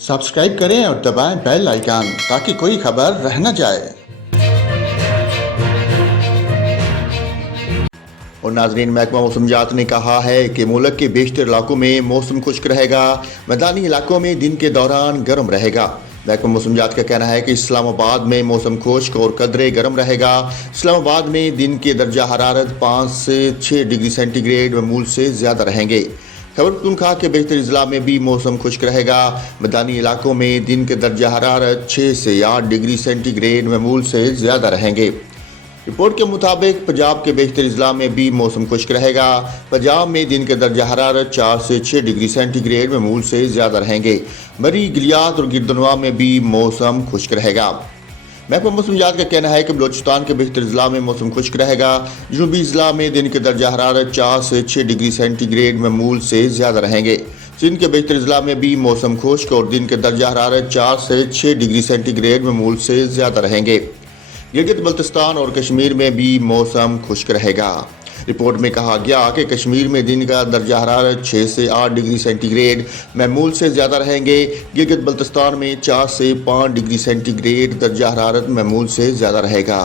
Subscribe करें और दबाएं बेल आइकन ताकि कोई खबर रह न जाए। और नाजरीन, महकमा मौसमियात ने कहा है कि मुल्क के बेशतर इलाकों में मौसम खुश्क रहेगा, मैदानी इलाकों में दिन के दौरान गर्म रहेगा। महकमा मौसमियात का कहना है कि इस्लामाबाद में मौसम खुश्क और कदरे गर्म रहेगा। इस्लामाबाद में दिन के दर्जा हरारत 5 से 6 डिग्री सेंटीग्रेड मामूल से ज़्यादा रहेंगे। खैबर पख्तूनख्वा के बेशतर अजला में भी मौसम खुश्क रहेगा। मैदानी इलाकों में दिन के दर्जा हरारत 6 से 8 डिग्री सेंटीग्रेड मामूल से ज़्यादा रहेंगे। रिपोर्ट के मुताबिक पंजाब के बेशतर अजला में भी मौसम खुश्क रहेगा। पंजाब में दिन के दर्जा हरारत 4 से 6 डिग्री सेंटीग्रेड मामूल से ज़्यादा रहेंगे। मरी, गिलियात और गिरदनवा में भी मौसम खुश्क रहेगा। महकमा मौसमियात का कहना है कि बलोचिस्तान के बेशतर अजला में मौसम खुश्क रहेगा। जनूबी अजला में दिन के दर्जा हरारत 4 से 6 डिग्री सेंटीग्रेड मामूल से ज़्यादा रहेंगे। सिंध के बेशतर अजला में भी मौसम खुश्क और दिन के दर्जा हरारत 4 से 6 डिग्री सेंटीग्रेड मामूल से ज़्यादा रहेंगे। गिलगित बल्तिस्तान और कश्मीर में भी मौसम खुश्क रहेगा। रिपोर्ट में कहा गया कि कश्मीर में दिन का दर्जा हरारत 6 से 8 डिग्री सेंटीग्रेड मामूल से ज़्यादा रहेंगे। गिलगित बल्तिस्तान में 4 से 5 डिग्री सेंटीग्रेड दर्जा हरारत मामूल से ज़्यादा रहेगा।